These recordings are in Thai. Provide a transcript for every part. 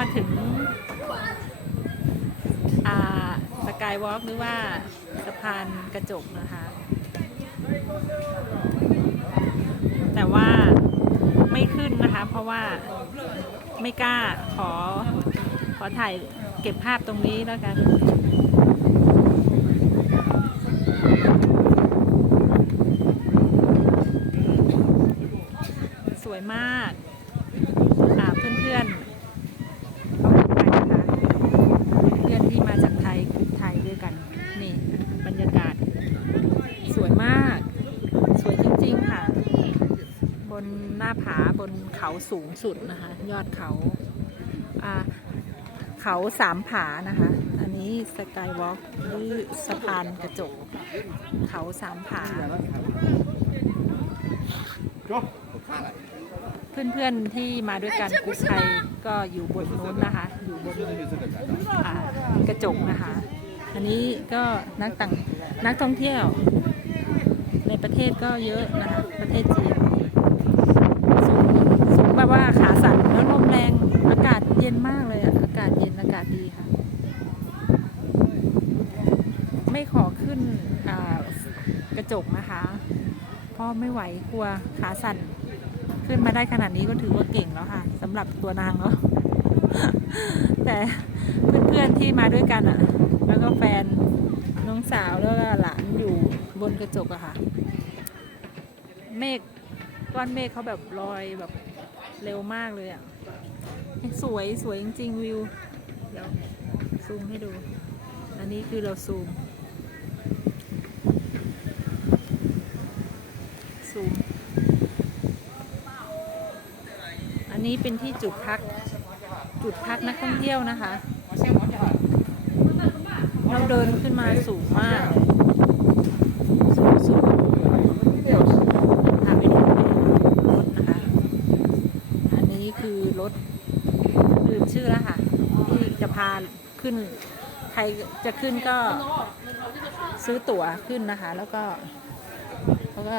มาถึงอ่าสกายวอล์กหรือว่าสะพานกระจกนะคะ แต่ว่าไม่ขึ้นนะคะ เพราะว่าไม่กล้าขอขอถ่ายเก็บภาพตรงนี้แล้วกันสวยมาก อ่าเพื่อนๆเขาไปนะคะเพื่อนที่มาจากไทยกลุ่มไทยด้วยกัน นี่บรรยากาศ สวยมาก สวยจริงๆค่ะ บนหน้าผาบน เขาสูงสุดนะคะ ยอดเขาอาเขาสามผานะคะ อันนี้สกายวอล์กหรือสะพานกระจก เขาสามผา เพื่อนๆที่มาด้วยกันกุ๊กไทยก็อยู่บนนู้นนะคะ อยู่บนกระจกนะคะ อันนี้ก็นักต่างนักท่องเที่ยว ในประเทศก็เยอะนะคะ ประเทศจีน ว่าขาสั่นแล้วลมแรงอากาศเย็นมากเลยอะอากาศเย็นอากาศดีค่ะ ไม่ขอขึ้นกระจกนะคะเพราะไม่ไหวกลัวขาสั่นขึ้นมาได้ขนาดนี้ก็ถือว่าเก่งแล้วค่ะสำหรับตัวนางเนาะแต่เพื่อนๆที่มาด้วยกันอะแล้วก็แฟนน้องสาวแล้วก็หลานอยู่บนกระจกอะค่ะ เมฆก้อนเมฆเขาแบบลอยแบบ เร็วมากเลยอะ สวยสวยจริงๆวิว เดี๋ยวซูมให้ดู อันนี้คือเราซูม ซูม อันนี้เป็นที่จุดพัก จุดพักนักท่องเที่ยวนะคะ เราเดินขึ้นมาสูงมากเลยสูงสุดพาไปดูรถนะคะ อันนี้คือร ถลืมชื่อแล้วค่ะ ที่จะพาขึ้น ใครจะขึ้นก็ซื้อตั๋วขึ้นนะคะ แล้วก็แล้วก็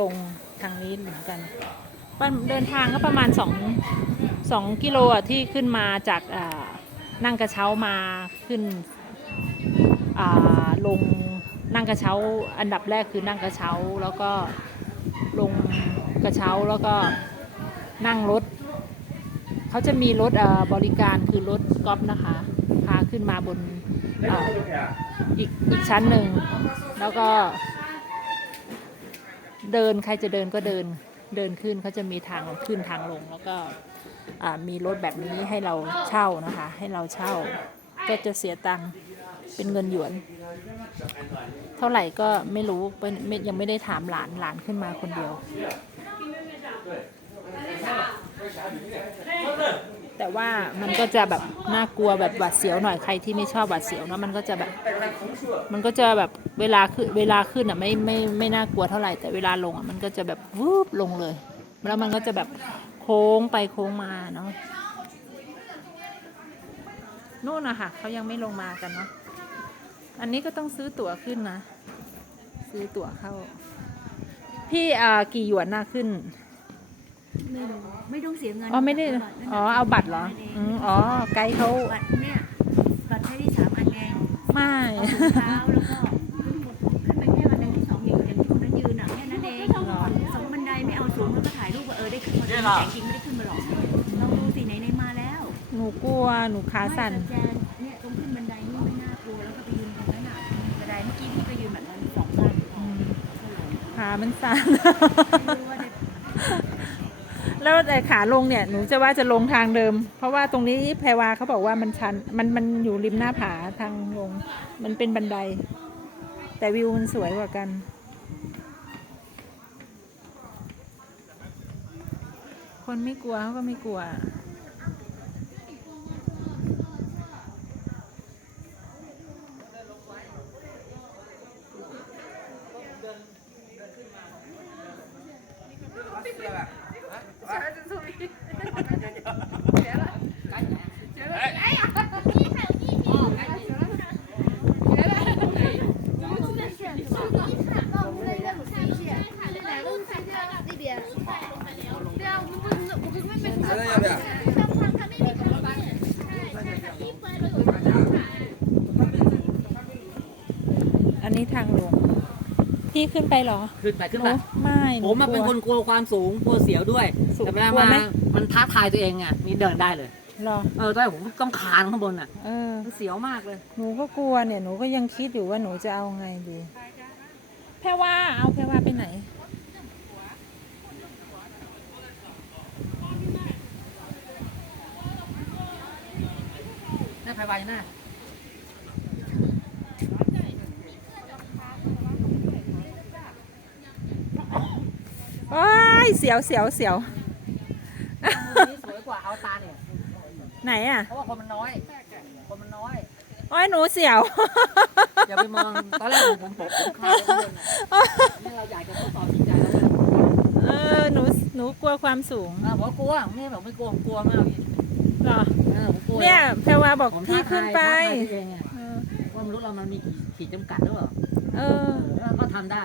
ลงทางนี้เหมือนกัน เดินทางก็ประมาณสองสองกิโลอะที่ขึ้นมาจากนั่งกระเช้ามาขึ้นลงนั่งกระเช้าอันดับแรกคือนั่งกระเช้าแล้วก็ลงกระเช้าแล้วก็นั่งรถ เขาจะมีรถบริการคือรถกอล์ฟนะคะ พาขึ้นมาบนอีกอีกชั้นหนึ่ง แล้วก็ เดินใครจะเดินก็เดินเดินขึ้นเขาจะมีทางขึ้นทางลง แล้วก็มีรถแบบนี้ให้เราเช่านะคะ ให้เราเช่า ก็จะเสียตังค์เป็นเงินหยวน เท่าไหร่ก็ไม่รู้ยังไม่ได้ถามหลานหลานขึ้นมาคนเดียว แต่ว่ามันก็จะแบบน่ากลัวแบบหวาดเสียวหน่อยใครที่ไม่ชอบหวาดเสียวเนอะมันก็จะแบบ มันก็จะแบบเวลาขึ้นเวลาขึ้นอะไม่ไม่ไม่น่ากลัวเท่าไหร่แต่เวลาลงอะมันก็จะแบบวูบลงเลย แล้วมันก็จะแบบโค้งไปโค้งมาเนาะนู่นอะค่ะเขายังไม่ลงมากันเนาะอันนี้ก็ต้องซื้อตั๋วขึ้นนะ ซื้อตั๋วเข้า พี่อ่ากี่หยวนน่ะขึ้น ไม่รู้ไม่ต้องเสียเงินอ๋อไม่ได้อ๋อเอาบัตรเหรออืมอ๋อไกด์เขาบัตรเนี่ยบัตรใช้ได้สามอันไงไม่เอาถุงเท้าแล้วก็ขึ้นบนขึ้นไปแค่บันไดที่สองอย่างอย่างที่คนนั้นยืนอะแค่นั้นเองสองบันไดไม่เอาสูงแล้วก็ถ่ายรูปว่าเออได้ขึ้นมาแต่จริงไม่ได้ขึ้นมาหรอกเราดูสิไหนไหนๆมาแล้วหนูกลัวหนูขาสั่นไม่แต่แจนเนี่ยตรงขึ้นบันไดนี่ไม่น่ากลัวแล้วก็ไปยืนตรงนั้นอะบันไดเมื่อกี้พี่ก็ยืนแบบนั้นสองขั้นอืมขามันสั่นไม่รู้ว่าได้ แล้วแต่ขาลงเนี่ยหนูจะว่าจะลงทางเดิม เพราะว่าตรงนี้แพรวาเขาบอกว่ามันชันมันมันอยู่ริมหน้าผาทางลง มันเป็นบันได แต่วิวมันสวยกว่ากันคนไม่กลัวเขาก็ไม่กลัว พี่ขึ้นไปเหรอ ขึ้นไปขึ้นหไปไม่หผมมันกลัวเป็นคนกลัวความสูงกลัวเสียวด้วยสูงแต่เวลากลัวมาไหมมันท้าทายตัวเองอะมีเดินได้เลยเหรอเออตอนแรกผมต้องคานข้างบนอะเออมันเสียวมากเลย หนูก็กลัวเนี่ยหนูก็ยังคิดอยู่ว่าหนูจะเอาไงดีแพรว่าเอาแพรว่าไปไหนหน้าไฟไวหน้า โอ้ย เสียวเสียวเสียวนี่สวยกว่าเอาตาเนี่ยไหนอะเพราะว่าคนมันน้อย คนมันน้อยโอ้ยหนูเสียวอย่าไปมองตอนแรกผมผมผมผมคานไปข้างบนอะนี่เราอยากจะทดสอบจิตใจเราเลยเออหนูหนูกลัวความสูงเออผมกลัวไม่ใช่ผมไม่กลัวผมกลัวมากพี่เหรอเออผมกลัวเนี่ยแพรว่าบอกผมพี่ท้าขึ้นทายไปท้าทายตัวเองอะเออว่ามนุษย์เรามันมีขีดขีดจำกัดหรือเปล่าเออแล้วก็ทำได้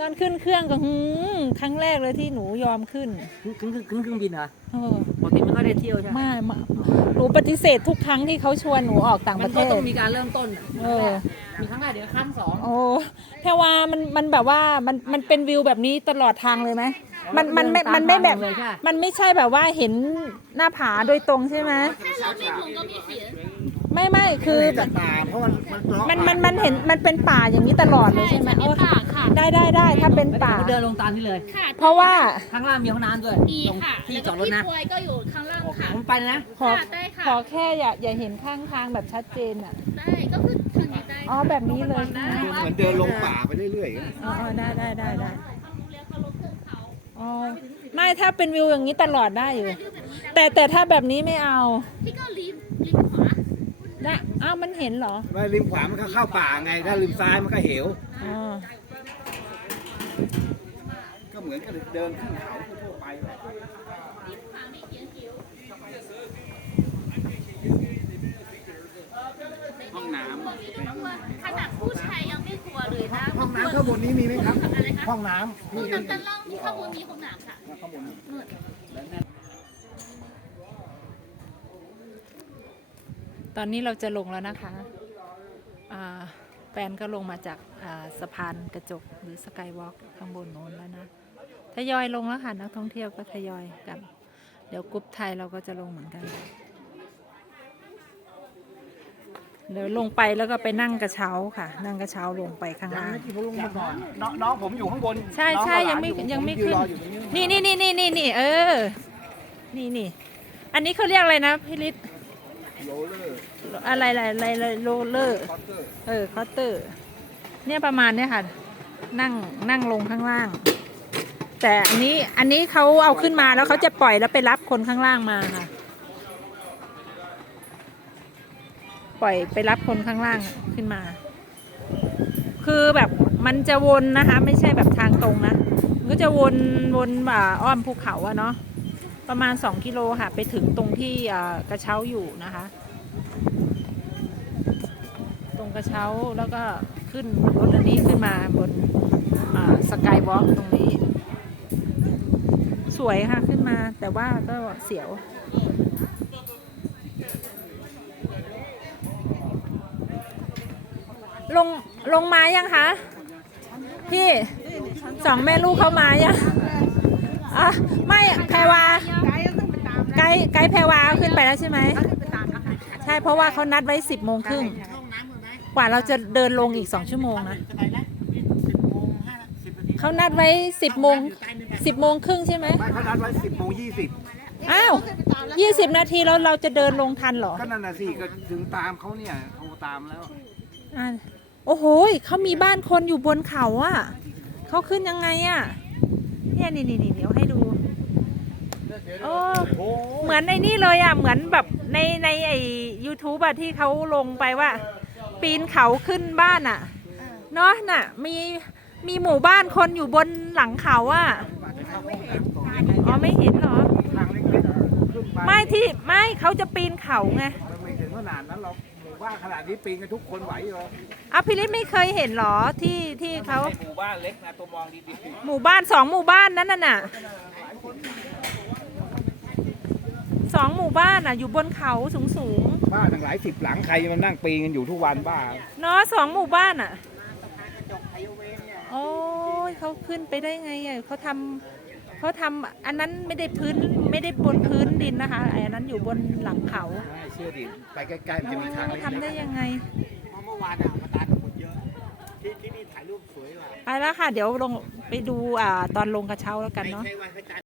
ตอนขึ้นเครื่องก็หืมครั้งแรกเลยที่หนูยอมขึ้นขึ้นขึ้นขึ้นเครื่องบินเหรอเออปกติมันก็ได้เที่ยวใช่ไหมไม่ไม่หนูปฏิเสธทุกครั้งที่เขาชวนหนูออกต่างปมัระนเทก็ศ ต้องมีการเริ่มต้นอะเออ มีครั้งแรกเดี๋ยวครั้งสองโอ้แพรว่ามันมันแบบว่ามันมันเป็นวิวแบบนี้ตลอดทางเลยไหมมันมันไม่มันไม่แบบ เลยใช่ มันไม่ใช่แบบว่าเห็นหน้าผาโดยตรงใช่ไหมไม่ไม่ คือ จากป่าเพราะมันมันเลาะมันมันมันเห็นมันเป็นป่าอย่างนี้ตลอดเลยใช่ไหมโอ้ป่าค่ะ ได้ได้ได้ถ้าเป็นป่าผมเดินลงตามนี่เลย ค่ะเพราะว่าข้างล่างมีห้องน้ำด้วยมีตรงค่ะที่แล้วจก็อดรถพี่นะพลอยก็อยู่ข้างล่างค่ะ ผมไปนะ ขอค่ะได้ค่ะ ขอแค่อย่าอย่าเห็นข้างทางแบบชัดเจนอะ ได้ก็คือทางนี้ได้อ๋อแบบนี้เลยใช่ไหมเหมือนเดินลงป่าไปเรื่อยๆ อ๋ออ๋อได้ได้ได้ได้เลี้ยวเขาลงเครื่องเขาอ๋อไม่ถ้าเป็นวิวอย่างนี้ตลอดได้อยู่ แต่แต่ถ้าแบบนี้ไม่เอา พี่ก็ริมริมขวา ได้อ้าวมันเห็นเหรอว่าริมขวามันก็เข้าป่าไง ถ้าริมซ้ายมันก็เหว อ๋อก็เหมือนกับเดินขึ้นเขาทั่วๆไปห้องน้ขนาดผู้ชายยังไม่กลัวเลยนะำห้องน้ำข้างบนนี้มีไหมครับ อะไรคะห้องน้ำห้องน้ำด้านล่างมีข้างบนมีห้องน้ำค่ะ ข้างบน ตอนนี้เราจะลงแล้วนะคะอ่าแฟนก็ลงมาจากอ่าสะพานกระจกหรือสกายวอล์กข้างบนโน้นแล้วนะ ทยอยลงแล้วค่ะ นักท่องเที่ยวก็ทยอยกัน เดี๋ยวกรุ๊ปไทยเราก็จะลงเหมือนกัน เดี๋ยวลงไปแล้วก็ไปนั่งกระเช้าค่ะ นั่งกระเช้าลงไปข้างล่างที่ผมลงมาก่อนน้องน้องผมอยู่ข้างบน ใช่ใช่ยังไม่น้อกับหลานอยังไม่ผขึ้นรออยู่ตรงนี้นี่นี่นี่นี่นี่นี่เออ นี่นี่ อันนี้เขาเรียกอะไรนะพี่ฤทธิ์ โรลเลอร์อะไรอะไรอะไรโรลเลอร์ คอตเตอร์เออคอตเตอร์ เนี่ยประมาณเนี้ยค่ะ นั่งนั่งลงข้างล่าง แต่อันนี้อันนี้เขาเอาขึ้นมาแล้วเขาจะปล่อยแล้วไปรับคนข้างล่างมาค่ะ ปล่อยไปรับคนข้างล่างขึ้นมา คือแบบมันจะวนนะคะ ไม่ใช่แบบทางตรงนะมันก็จะวนวนบ่าอ้อมภูเขาอะเนาะ ประมาณ 2 กิโลค่ะ ไปถึงตรงที่กระเช้าอยู่นะคะ ตรงกระเช้าแล้วก็ขึ้นรถอันนี้ขึ้นมาบนสกายวอล์กตรงนี้ สวยค่ะขึ้นมาแต่ว่าก็เสียวลงลงมายังคะ พี่สองแม่ลูกเข้ามายัง อะไม่แพรวาไกด์ไกด์แพรวาเอาขึ้นไปแล้วใช่ไหมใช่เพราะว่าเขานัดไว้สิบโมงครึ่งกว่าเราจะเดินลงอีกสองชั่วโมงนะเขานัดไว้สิบโมงสิบโมงครึ่งใช่ไหมไม่เขานัดไว้สิบโมงยี่สิบอ้าวยี่สิบนาทีแล้วเราจะเดินลงทันเหรอก็นั่นน่ะสิก็ถึงตามเขาเนี่ยโทรตามแล้วอะโอ้โหยเขามีบ้านคนอยู่บนเขาอะเขาขึ้นยังไงอะเนี่ยนี่นี่นี่เดี๋ยวให้ดู โอ้เหมือนในนี่เลยอะเหมือนแบบในในไอยูทูบอะที่เขาลงไปว่า ปีนเขาขึ้นบ้านอะเนาะน่ะ มีมีหมู่บ้านคนอยู่บนหลังเขาอะอ๋อไม่เห็นเหรอทางเล็กๆขึ้นไปไม่ที่ไม่เขาจะปีนเขาไงมันไม่ถึงขนาดนั้นหรอกหมู่บ้านขนาดนี้ปีนกันทุกคนไหวเหรออะพิริศไม่เคยเห็นเหรอที่ที่เขาหมู่บ้านเล็กนะตัวมองดีหมู่บ้านสองหมู่บ้านนั้นน่ะ น่ะสองหมู่บ้านอะอยู่บนเขาสูงสูงๆบ้านตั้งหลายสิบหลังใครมานั่งปีนกันอยู่ทุกวันบ้าๆเนาะสองหมู่บ้านอะโอ้ยเขาขึ้นไปได้ไงอะเขาทำเขาทำอันนั้นไม่ได้พื้นไม่ได้บนพื้นดินนะคะไอ้อันนั้นอยู่บนหลังเขาใช่เชื่อดิไปใกล้ๆมันจะมีทางเขาทำได้ยังไงเมื่อวานอะมาตากับคนเยอะ ที่ที่นี่ถ่ายรูปสวยกว่าไปแล้วค่ะ เดี๋ยวลงไปดูอ่าตอนลงกระเช้าแล้วกันไม่เนาะ ใช่วันพระจันทร์